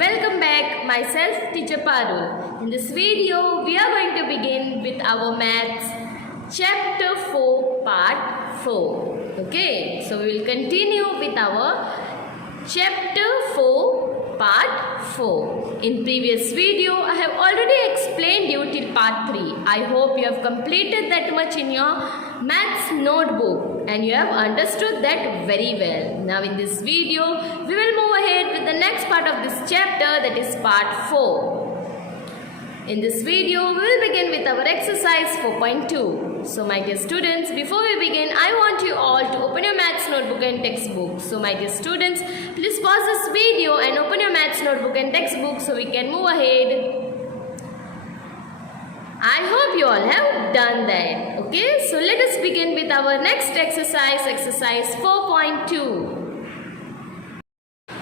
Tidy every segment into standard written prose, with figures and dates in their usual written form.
welcome back. Myself Teacher Parul. In this video, we are going to begin with our maths chapter 4 part 4. Okay, so we will continue with our chapter 4 part 4. In previous video, I have already explained you till part 3. I hope you have completed that much in your maths notebook and you have understood that very well. Now in this video, we will move ahead with the next part of this chapter, that is part 4. In this video, we will begin with our exercise 4.2. So my dear students, before we begin, I want you all to open your maths notebook and textbook. So my dear students, please pause this video and open your maths notebook and textbook so we can move ahead. I hope you all have done that. Okay, so let us begin with our next exercise, exercise 4.2.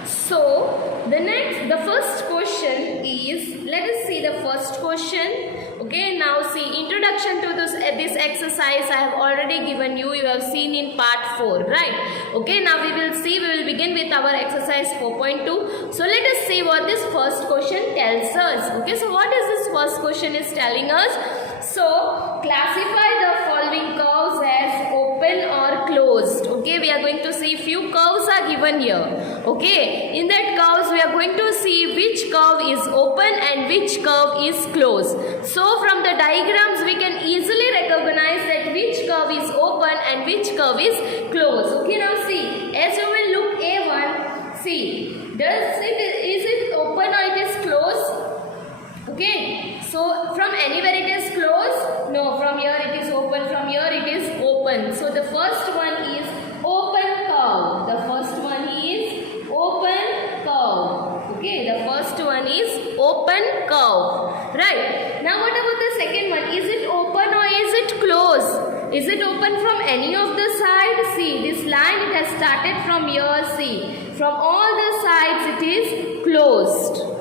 So, the first question is, let us see the first question. Okay, now see, introduction to this exercise I have already given you. You have seen in part 4, right? Okay, now we will begin with our exercise 4.2. So, let us see what this first question tells us. Okay, so what is this first question is telling us? So, classify the following curves as open or closed. Okay, we are going to see few curves are given here. Okay, in that curves we are going to see which curve is open and which curve is closed. So, from the diagrams we can easily recognize that which curve is open and which curve is closed. Okay, now see, as you will look A1, see, is it open or it is closed? Okay, so from anywhere it is closed? No, from here it is open, from here it is open. So the first one is open curve. The first one is open curve. Okay, the first one is open curve. Right. Now what about the second one? Is it open or is it closed? Is it open from any of the sides? See, this line it has started from here. See, from all the sides it is closed.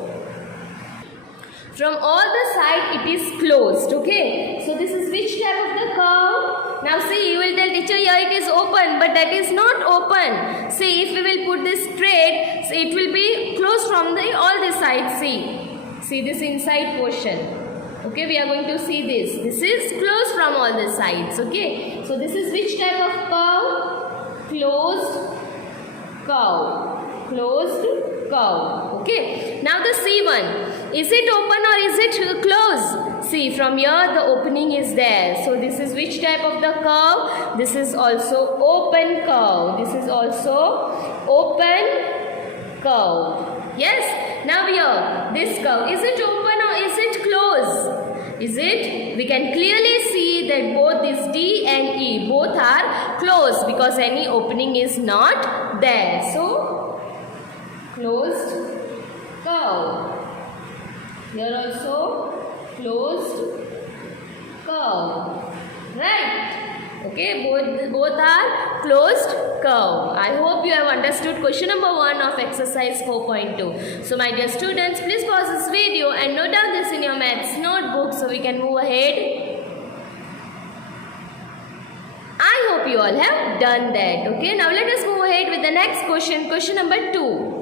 From all the sides it is closed. Okay, so this is which type of the curve? Now see, you will tell teacher here it is open, but that is not open. See, if we will put this straight, so it will be closed from all the sides. See this inside portion. Okay, we are going to see this. This is closed from all the sides. Okay, so this is which type of curve? Closed curve. Closed curve. Okay, now the C1. Is it open or is it closed? See, from here the opening is there. So this is which type of the curve? This is also open curve. This is also open curve. Yes. Now here, this curve. Is it open or is it closed? Is it? We can clearly see that both this D and E both are closed because any opening is not there. So, closed curve. Here also closed curve. Right? Okay, both are closed curve. I hope you have understood question number 1 of exercise 4.2. So my dear students, please pause this video and note down this in your maths notebook so we can move ahead. I hope you all have done that. Okay, now let us move ahead with the next question, question number 2.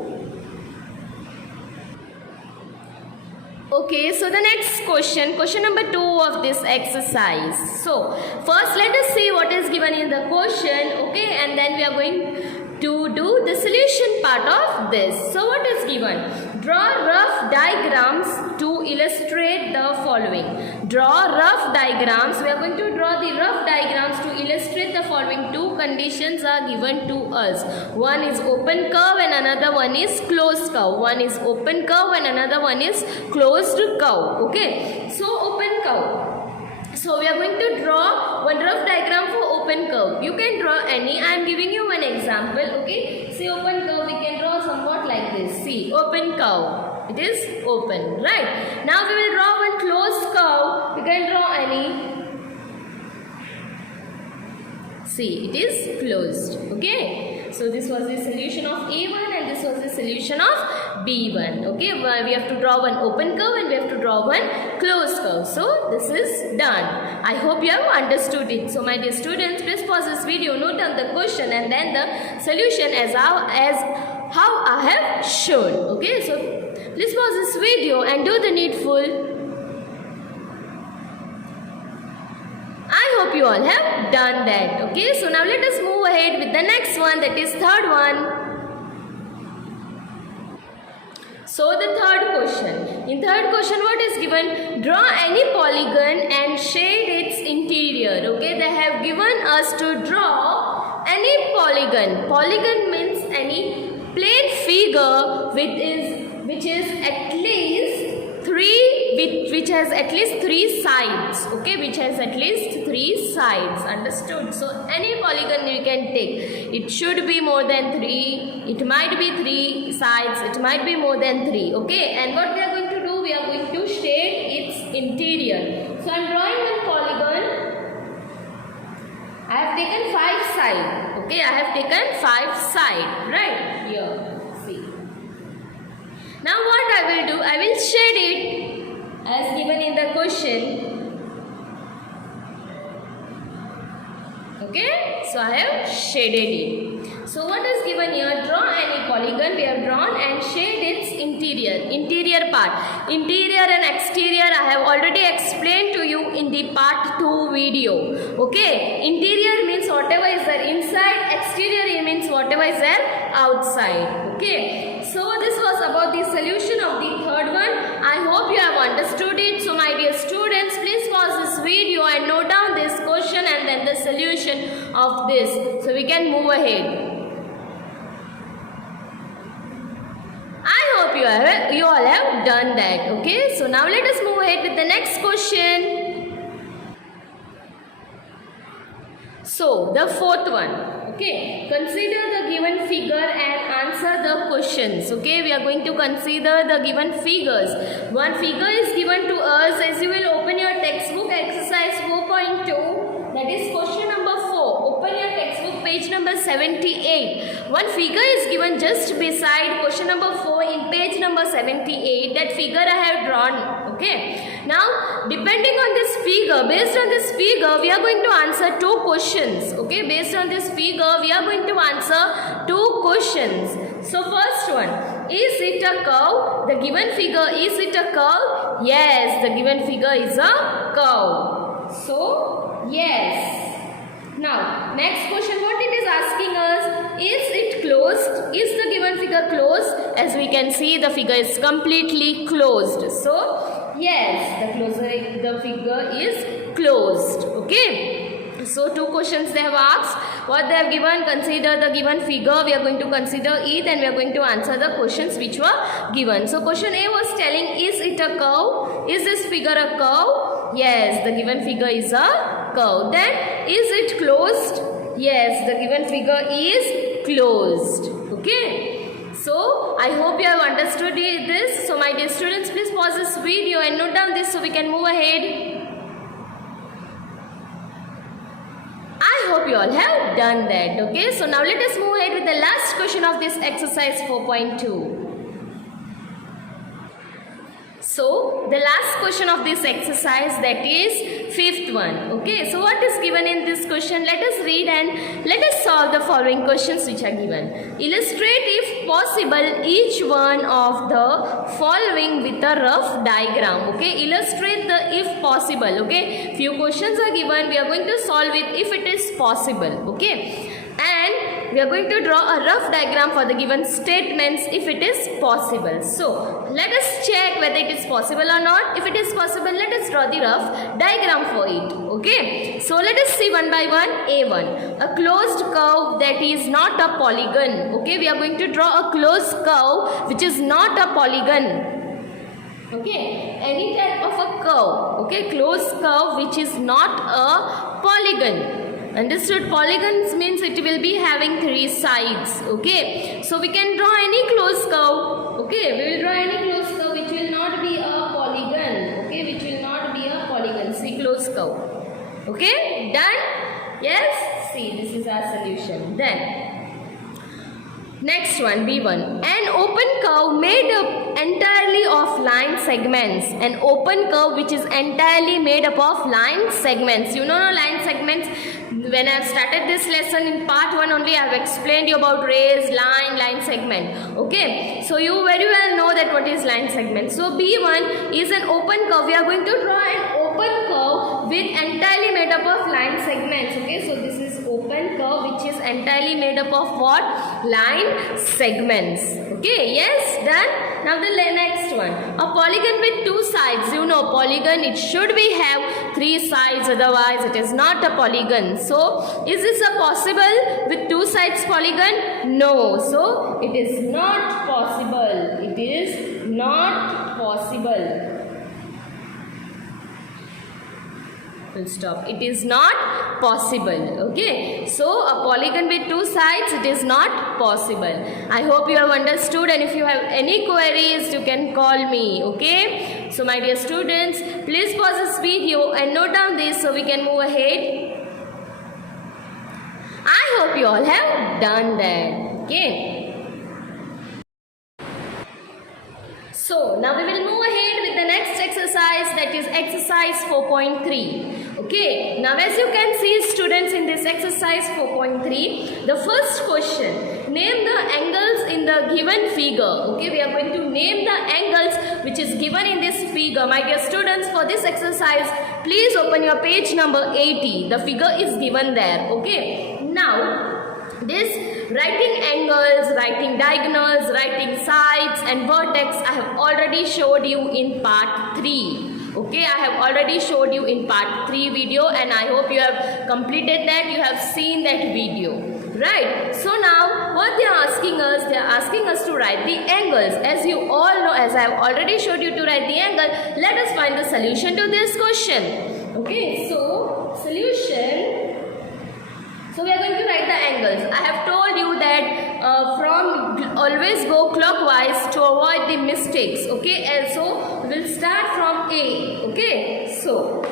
Okay, so the next question, question number 2 of this exercise. So, first let us see what is given in the question, okay, and then we are going to do the solution part of this. So, what is given? Draw rough diagrams to illustrate the following. Draw rough diagrams. We are going to draw the rough diagrams to illustrate the following. Two conditions are given to us. One is open curve and another one is closed curve. One is open curve and another one is closed curve. Okay. So, open curve. So, we are going to draw one rough diagram for open curve. You can draw any. I am giving you one example. Okay. See, open curve, we can draw somewhat like this. See, open curve. It is open, right? Now we will draw one closed curve. We can draw any. See, it is closed. Okay. So this was the solution of A1 and this was the solution of B1. Okay. We have to draw one open curve and we have to draw one closed curve. So this is done. I hope you have understood it. So my dear students, please pause this video, note down the question and then the solution as how I have shown. Okay, so please pause this video and do the needful. I hope you all have done that. Okay, so now let us move ahead with the next one, that is third one. So the third question. In third question, what is given? Draw any polygon and shade its interior. Okay, they have given us to draw any polygon. Polygon means any plane figure which is at least which has at least 3 sides. Okay, which has at least 3 sides. Understood? So any polygon you can take. It should be more than 3. It might be 3 sides. It might be more than 3. Okay, and what we are going to do? We are going to shade its interior. So I am drawing one polygon. I have taken 5 sides. Okay, I have taken 5 sides. Right here. Now what I will do, I will shade it as given in the question. Okay, so I have shaded it. So what is given here? Draw any polygon. We have drawn and shade its interior part. Interior and exterior I have already explained to you in the part 2 video. Okay, interior means whatever is there inside, exterior means whatever is there outside. Okay. So this was about the solution of the third one. I hope you have understood it. So my dear students, please pause this video and note down this question and then the solution of this. So we can move ahead. I hope you all have done that. Okay. So now let us move ahead with the next question. So the fourth one. Okay, consider the given figure and answer the questions. Okay, we are going to consider the given figures. One figure is given to us as you will open your textbook exercise 4.2. That is question number 4. Open your textbook page number 78. One figure is given just beside question number 4 in page number 78. That figure I have drawn. Okay. Now, depending on this figure, based on this figure, we are going to answer 2 questions. Okay. Based on this figure, we are going to answer 2 questions. So, first one. Is it a curve? The given figure, is it a curve? Yes, the given figure is a curve. So, yes. Now, next question, what it is asking us, is it closed? Is the given figure closed? As we can see, the figure is completely closed. So, yes, the figure is closed. Okay. So, 2 questions they have asked. What they have given, consider the given figure. We are going to consider it and we are going to answer the questions which were given. So, question A was telling, is it a curve? Is this figure a curve? Yes, the given figure is a curve. Then, is it closed? Yes, the given figure is closed. Okay. So, I hope you have understood this. So, my dear students, please pause this video and note down this so we can move ahead. I hope you all have done that. Okay. So, now let us move ahead with the last question of this exercise 4.2. So, the last question of this exercise, that is 5th one. Okay, so what is given in this question? Let us read and let us solve the following questions which are given. Illustrate, if possible, each one of the following with a rough diagram. Okay, illustrate the if possible. Okay, few questions are given. We are going to solve it if it is possible. Okay. And we are going to draw a rough diagram for the given statements if it is possible. So, let us check whether it is possible or not. If it is possible, let us draw the rough diagram for it. Okay. So, let us see one by one. A1. A closed curve that is not a polygon. Okay. We are going to draw a closed curve which is not a polygon. Okay. Any type of a curve. Okay. Closed curve which is not a polygon. Understood? Polygons means it will be having 3 sides. Okay. So, we can draw any closed curve. Okay. We will draw any closed curve which will not be a polygon. Okay. Which will not be a polygon. See, closed curve. Okay. Done? Yes? See, this is our solution. Then, next one, B1. An open curve made up entirely of line segments. An open curve which is entirely made up of line segments. You know line segments? when I have started this lesson in part 1 only, I have explained you about rays, line segment. Okay, so you very well know that what is line segment. So B1 is an open curve. We are going to draw an open curve with entirely made up of line segments. Okay, so this is open curve which is entirely made up of what? Line segments. Okay, yes, done. Now the next one, a polygon with 2 sides. You know polygon, it should be have 3 sides, otherwise it is not a polygon. So is this a possible with 2 sides polygon? No, so it is not possible. It is not possible. Full stop. It is not possible. Okay, so a polygon with 2 sides, it is not possible. I hope you have understood, and if you have any queries you can call me. Okay, so my dear students, please pause this video and note down this so we can move ahead. I hope you all have done that. Okay, so now we will move ahead with the next exercise, that is exercise 4.3. Okay, now as you can see students, in this exercise 4.3, the first question, name the angles in the given figure. Okay, we are going to name the angles which is given in this figure. My dear students, for this exercise, please open your page number 80. The figure is given there. Okay, now this writing angles, writing diagonals, writing sides and vertex I have already showed you in part 3. Okay, I have already showed you in part 3 video, and I hope you have completed that, you have seen that video. Right, so now what they are asking us to write the angles. As you all know, as I have already showed you to write the angle, let us find the solution to this question. Okay, so solution. So we are going to write the angles. I have told you that always go clockwise to avoid the mistakes. Okay, and so we will start from A. Okay, so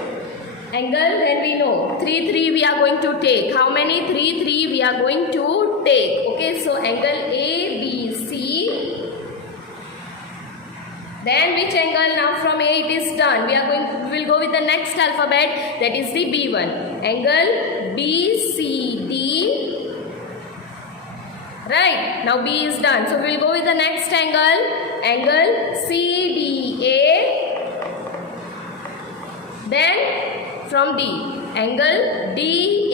angle, then we know 3 we are going to take. How many 3 we are going to take? Okay, so angle A, B, C. Then which angle? Now from A it is done. We will go with the next alphabet, that is the B1. Angle B, C, D. Right, now B is done. So we will go with the next angle. Angle C, D, A. Then from D, angle D,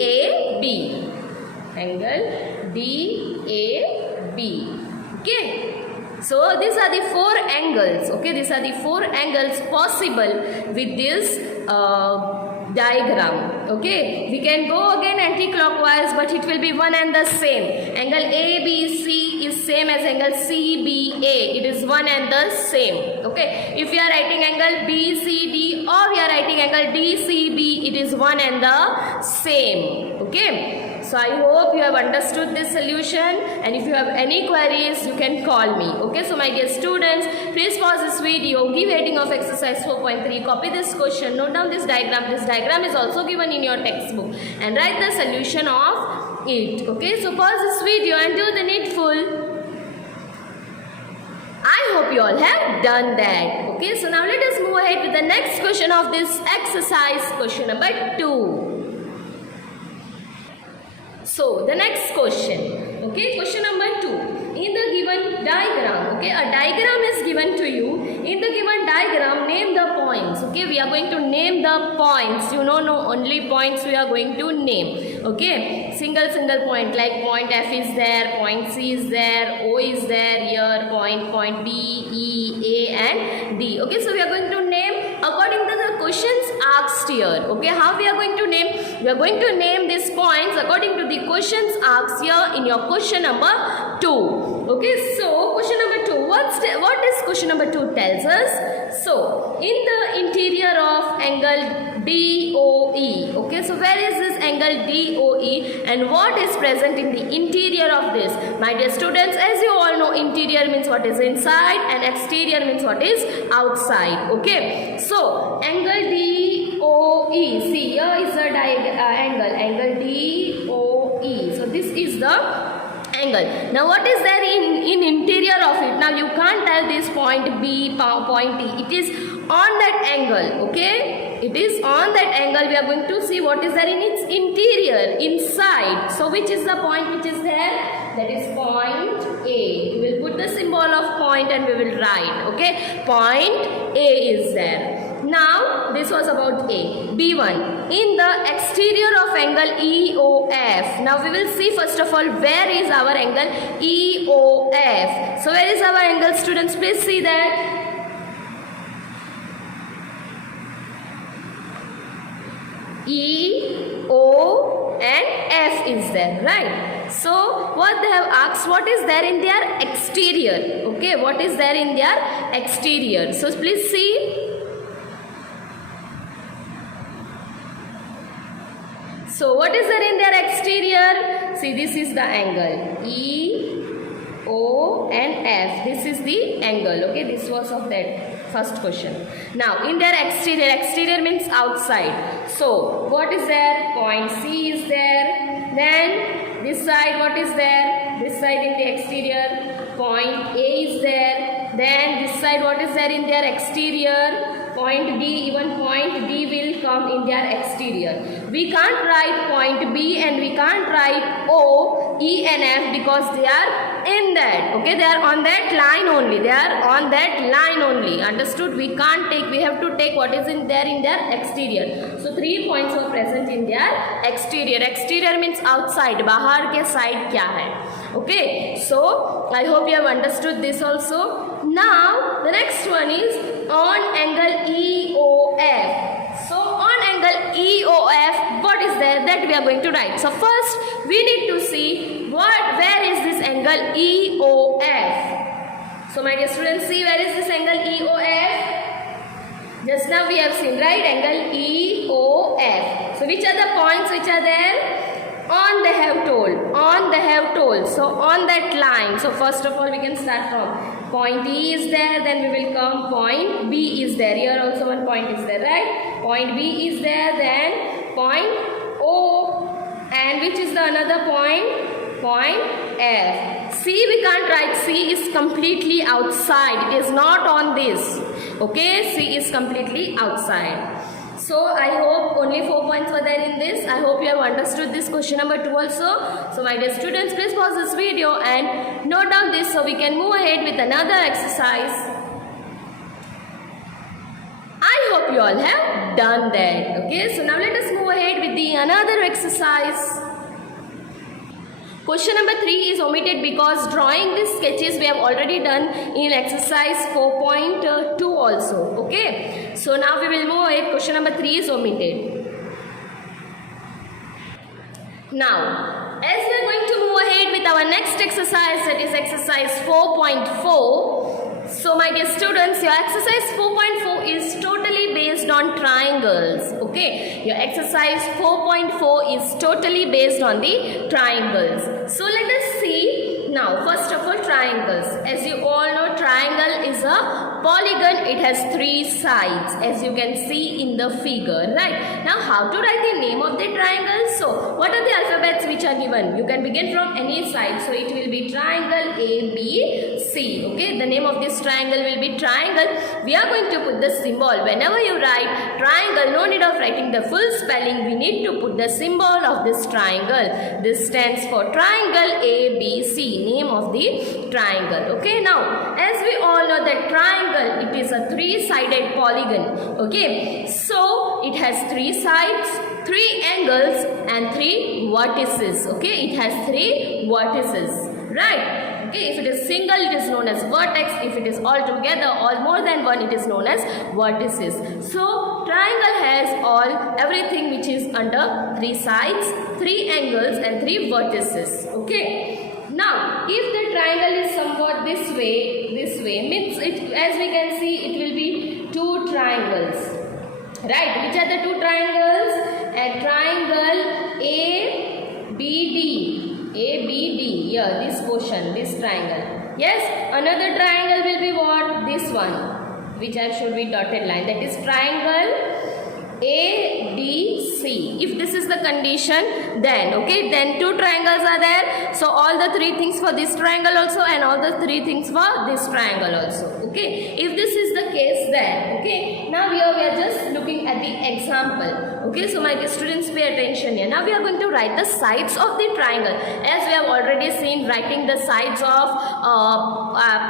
A, B. Angle D, A, B. Okay. So these are the 4 angles. Okay, these are the 4 angles possible with this diagram. Okay, we can go again anti-clockwise, but it will be one and the same. Angle ABC is same as angle CBA. It is one and the same. Okay, if we are writing angle BCD or we are writing angle DCB, it is one and the same. Okay. So I hope you have understood this solution, and if you have any queries you can call me. Okay, so my dear students, please pause this video, give heading of exercise 4.3, copy this question, note down this diagram. This diagram is also given in your textbook, and write the solution of it. Okay, so pause this video and do the needful. I hope you all have done that. Okay, so now let us move ahead with the next question of this exercise, question number 2. So the next question, okay, question number 2. In the given diagram, okay, a diagram is given to you. In the given diagram, name the points. Okay, we are going to name the points. You know, no only points we are going to name. Okay, single point, like point F is there, point C is there, O is there, here point B, E, A and D. Okay, so we are going to name according to the questions asked here. Okay, how we are going to name? We are going to name these points according to the questions asked here in your question number 2. Okay, so question number 2. What is question number 2 tells us? So in the interior of angle DOE. Okay, so where is this angle DOE and what is present in the interior of this? My dear students, as you all know, interior means what is inside and exterior means what is outside. Okay, so angle DOE. See, here is the angle DOE. So this is the angle. Now what is there in interior of it? Now you can't tell this point B, point E. It is on that angle, okay? It is on that angle. We are going to see what is there in its interior, inside. So which is the point which is there? That is point A. We will put the symbol of point and we will write, okay? Point A is there. Now this was about A. B1. In the exterior of angle EOF. Now we will see first of all where is our angle EOF. So where is our angle, students? Please see that. E, O and F is there, right? So what they have asked, what is there in their exterior? Okay, what is there in their exterior? So please see. So what is there in their exterior? See, this is the angle E, O and F. This is the angle, okay? This was of that first question. Now in their exterior means outside. So what is there? Point C is there. Then this side what is there? This side in the exterior, point A is there. Then this side what is there in their exterior? Point B, even point B will come in their exterior. We can't write point B and we can't write O, E and F because they are in that, okay? They are on that line only. They are on that line only. Understood? We can't take, we have to take what is in their exterior. So 3 points were present in their exterior. Exterior means outside. Bahar ke side kya hai? Okay? So I hope you have understood this also. Now the next one is on angle EOF. So on angle EOF, what is there that we are going to write? So first we need to see where is this angle EOF. So my dear students, see where is this angle EOF? Just now we have seen, right? Angle EOF. So which are the points which are there? On they have told. On they have told. So on that line. So first of all we can start from point E is there, then we will come point B is there. Here also one point is there, right? Point B is there, then point O, and which is the another point? Point F. C we can't write. C is completely outside. It is not on this. Okay, C is completely outside. So I hope only 4 points were there in this. I hope you have understood this question number 2 also. So my dear students, please pause this video and note down this so we can move ahead with another exercise. I hope you all have done that. Okay, so now let us move ahead with the another exercise. Question number 3 is omitted because drawing these sketches we have already done in exercise 4.2 also. Okay. So now we will move ahead. Question number 3 is omitted. Now, as we are going to move ahead with our next exercise, that is exercise 4.4. So my dear students, your exercise 4.4 is totally based on triangles. Okay, your exercise 4.4 is totally based on the triangles. So let us see now. First of all, triangles. As you all know, triangle is a polygon. It has 3 sides, as you can see in the figure, right? Now how to write the name of the triangle? So what are the alphabets which are given? You can begin from any side. So it will be triangle A, B, C. Okay, the name of this triangle will be triangle. We are going to put the symbol. Whenever you write triangle, no need of writing the full spelling. We need to put the symbol of this triangle. This stands for triangle ABC, name of the triangle. Okay, now as we all know that triangle, it is a 3-sided polygon. Okay, so it has 3 sides, 3 angles and 3 vertices. Okay, it has 3 vertices, right? Okay, if it is single, it is known as vertex. If it is all together, all more than one, it is known as vertices. So triangle has everything which is under 3 sides, 3 angles and 3 vertices. Okay. Now, if the triangle is somewhat this way means it, as we can see, it will be 2 triangles. Right? Which are the 2 triangles? A triangle ABD. ABD. Here, this portion, this triangle. Yes, another triangle will be what? This one, which I showed with dotted line. That is triangle A, B, C. If this is the condition, then okay, then two triangles are there. So all the three things for this triangle also and all the three things for this triangle also. Okay, if this is the case, then okay, now here we are just looking at the example. Okay, so my dear students, pay attention here. Now we are going to write the sides of the triangle, as we have already seen writing the sides of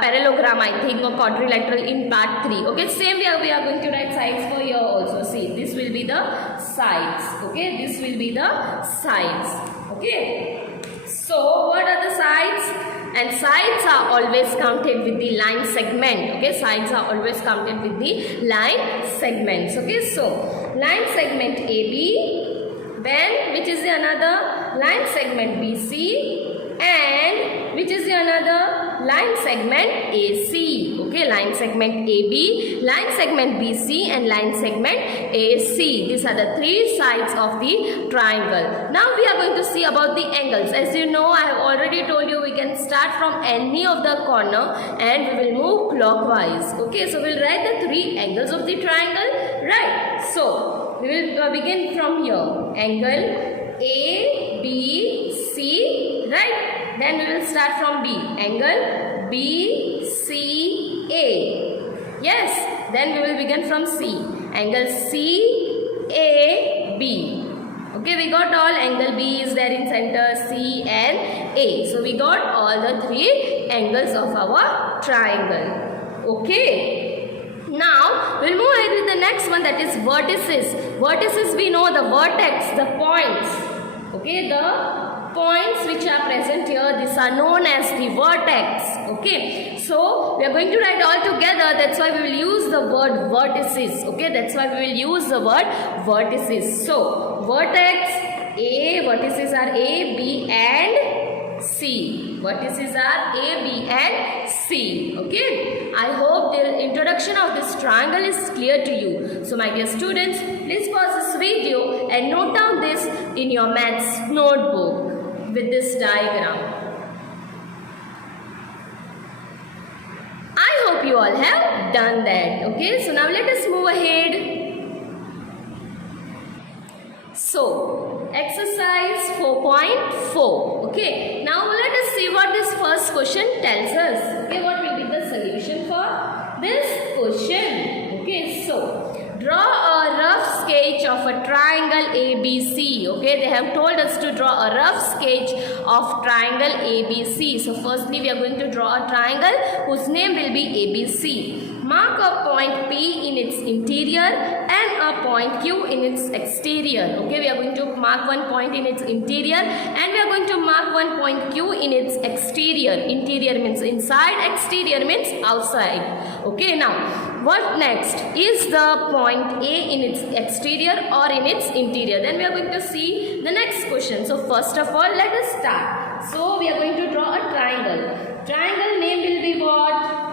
parallelogram, I think, or quadrilateral in part 3. Okay, same way we are going to write sides for here also. See, this will be the sides. Okay, this will be the sides. Okay, so what are the sides? And sides are always counted with the line segment. Okay, sides are always counted with the line segments. Okay, so line segment AB, then which is the another line segment BC, and which is the another line segment AC. Okay, line segment AB, line segment BC, and line segment AC. These are the three sides of the triangle. Now we are going to see about the angles. As you know, I have already told you we can start from any of the corner and we will move clockwise. Okay, so we will write the three angles of the triangle. Right. So we will begin from here. Angle A, B, C. Right. Then we will start from B. Angle B, C, A. Yes. Then we will begin from C. Angle C, A, B. Okay, we got all. Angle B is there in center, C and A. So we got all the three angles of our triangle. Okay. Now we'll move ahead with the next one, that is vertices. Vertices, we know the vertex, the points. Okay, the points which are present here, these are known as the vertex. Okay, so we are going to write all together. That's why we will use the word vertices. Okay, that's why we will use the word vertices. So vertex A, vertices are A, B and C. Vertices are A, B and C. Okay, I hope the introduction of this triangle is clear to you. So my dear students, please pause this video and note down this in your maths notebook with this diagram. I hope you all have done that. Okay, so now let us move ahead. So, exercise 4.4. Okay, now let us see what this first question tells us. Okay, what will be the solution for this question? Okay, so draw a rough sketch of a triangle ABC. Okay, they have told us to draw a rough sketch of triangle ABC. So firstly we are going to draw a triangle whose name will be ABC. Mark a point P in its interior and a point Q in its exterior. Okay, we are going to mark one point in its interior and we are going to mark one point Q in its exterior. Interior means inside, exterior means outside. Okay, now what next? Is the point A in its exterior or in its interior? Then we are going to see the next question. So first of all, let us start. So we are going to draw a triangle. Triangle name will be what?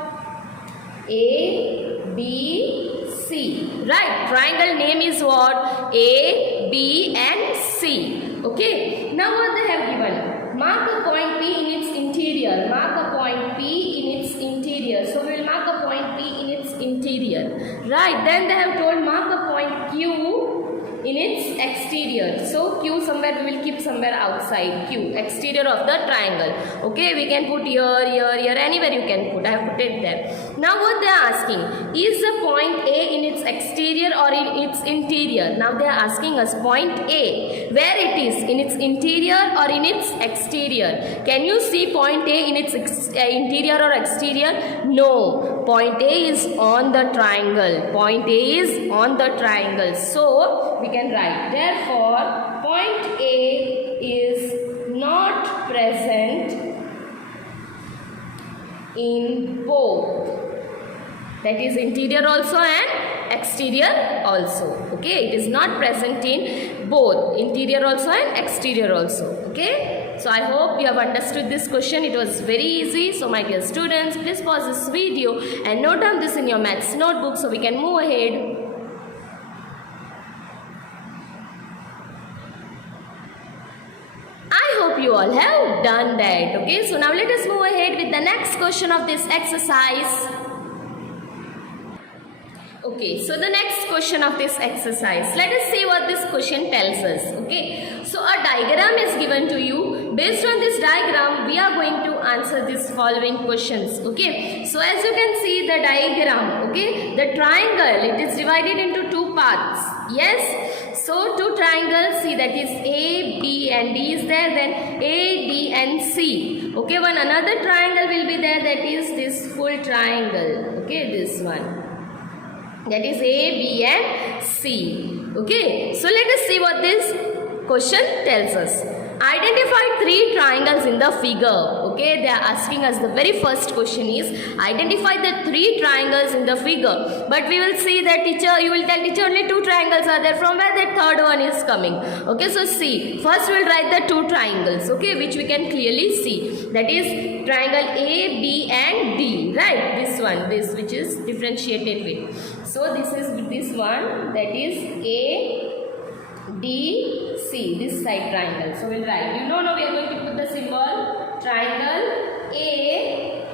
A, B, C. Right. Triangle name is what? A, B and C. Okay. Now what they have given? Mark a point P in its interior. Mark a point P in its interior. So we will mark a point P in its interior. Right. Then they have told mark a point Q in its exterior. So Q somewhere we will keep somewhere outside. Q, exterior of the triangle. Okay, we can put here, anywhere you can put. I have put it there. Now what they are asking, is the point A in its exterior or in its interior? Now they are asking us point A, where it is, in its interior or in its exterior. Can you see point A in its interior or exterior? No, point A is on the triangle. Point A is on the triangle. So we can write, therefore point A is not present in both, that is interior also and exterior also. Okay, it is not present in both interior also and exterior also. Okay, so I hope you have understood this question. It was very easy. So my dear students, please pause this video and note down this in your maths notebook so we can move ahead. You all have done that. Okay, so now let us move ahead with the next question of this exercise. Okay, so the next question of this exercise, let us see what this question tells us. Okay, so a diagram is given to you. Based on this diagram, we are going to answer these following questions. Okay, so as you can see the diagram, okay, the triangle, it is divided into two parts. Yes, so two triangles, see, that is A, B and D is there, then A, D and C. Okay, one another triangle will be there, that is this full triangle. Okay, this one, that is A, B and C. Okay, so let us see what this question tells us. Identify three triangles in the figure. Okay, they are asking us, the very first question is identify the three triangles in the figure. But we will see that teacher, you will tell teacher only two triangles are there. From where that third one is coming? Okay, so see, first we will write the two triangles, okay, which we can clearly see. That is triangle A, B and D, right? This one, this which is differentiated with. So this is this one, that is A, D, C, this side triangle. So we'll write, you know, now we are going to put the symbol triangle A,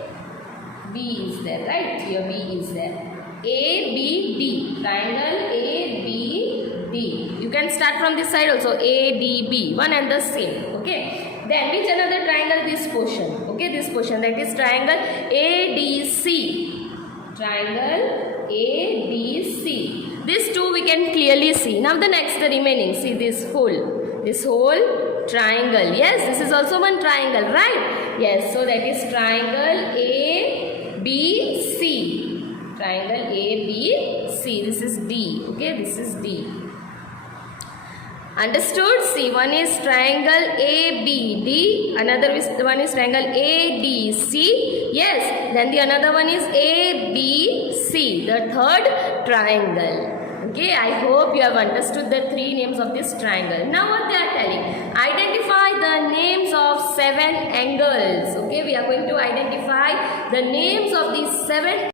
B is there, right? Here B is there. A, B, D, triangle A, B, D. You can start from this side also, A, D, B, one and the same. Okay. Then which another triangle? This portion. Okay, this portion, that is triangle A, D, C. Triangle A, D, C. These two we can clearly see. Now the next, the remaining, see this whole triangle. Yes, this is also one triangle, right? Yes, so that is triangle A, B, C. Triangle A, B, C. This is D. Okay, this is D. Understood? See, one is triangle A, B, D. Another one is triangle A, D, C. Yes, then the another one is A, B, C. The third triangle. Okay, I hope you have understood the three names of this triangle. Now what they are telling? Identify the names of 7 angles. Okay, we are going to identify the names of these 7.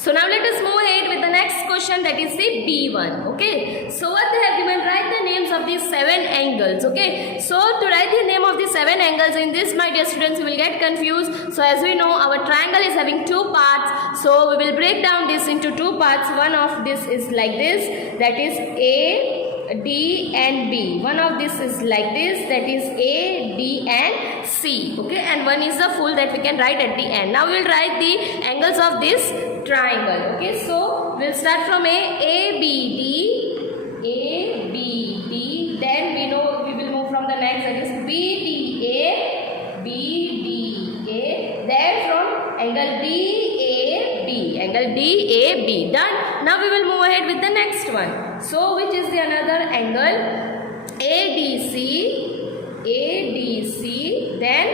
So now let us move ahead with the next question, that is the B1. Okay, so what they have given, write the names of these 7 angles. Okay, so to write the name of the 7 angles in this, my dear students, you will get confused. So as we know, our triangle is having two parts. So we will break down this into two parts. One of this is like this, that is A, D and B. One of this is like this, that is A, D and C. Okay, and one is the full that we can write at the end. Now we will write the angles of this triangle. Okay, so we'll start from A, B, D, A, B, D. Then we know we will move from the next, that is B, D, A, B, D, A. Then from angle D, A, B. Angle D, A, B. Done. Now we will move ahead with the next one. So which is the another angle? ADC, ADC, then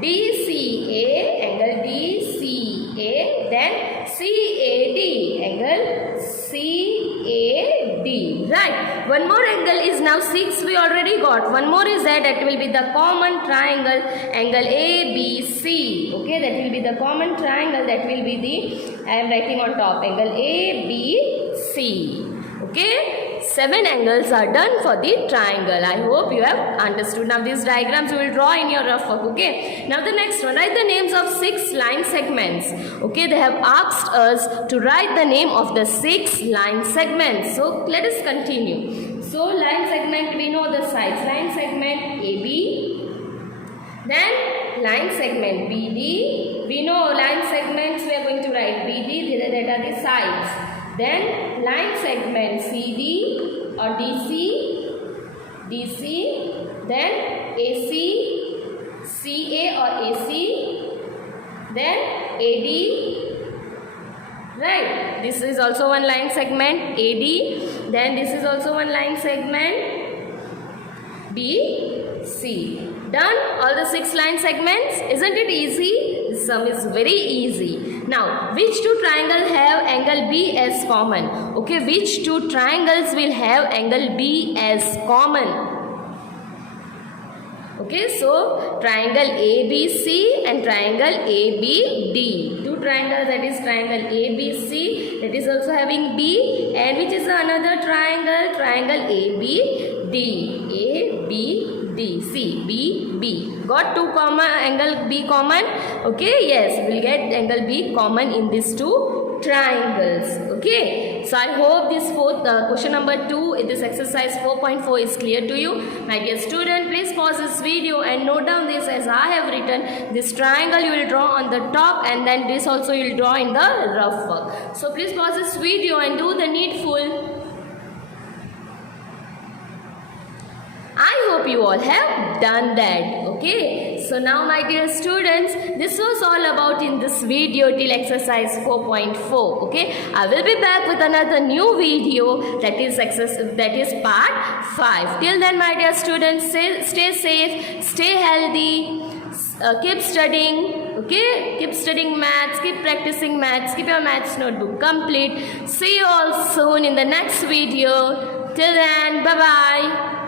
DCA, angle DCA, then CAD, angle CAD, right? One more angle is now 6 we already got. One more is there, that will be the common triangle, angle ABC. Okay, that will be the common triangle, that will be the, I am writing on top, angle ABC. Okay, 7 angles are done for the triangle. I hope you have understood. Now these diagrams you will draw in your rough work. Okay, now the next one, write the names of 6 line segments. Okay, they have asked us to write the name of the 6 line segments. So let us continue. So line segment, we know the sides. Line segment AB, then line segment BD. We know line segments, we are going to write BD, that are the sides. Then line segment CD or DC, then AC, CA or AC, then AD, right? This is also one line segment AD, then this is also one line segment BC. Done all the 6 line segments. Isn't it easy? This sum is very easy. Now, which two triangles have angle B as common? Okay, which two triangles will have angle B as common? Okay, so triangle ABC and triangle ABD. Two triangles, that is triangle ABC, that is also having B, and which is another triangle? Triangle ABD. ABD. C, B, B. Got two common, angle B common? Okay, yes, we'll get angle B common in these two triangles. Okay, so I hope this question number 2, this exercise 4.4 is clear to you. My dear student, please pause this video and note down this as I have written. This triangle you will draw on the top, and then this also you will draw in the rough work. So please pause this video and do the needful. I hope you all have done that. Okay, so now my dear students, this was all about in this video till exercise 4.4. Okay, I will be back with another new video, that is part 5. Till then, my dear students, stay safe, stay healthy, keep studying. Okay, keep studying maths, keep practicing maths, keep your maths notebook complete. See you all soon in the next video. Till then, bye bye.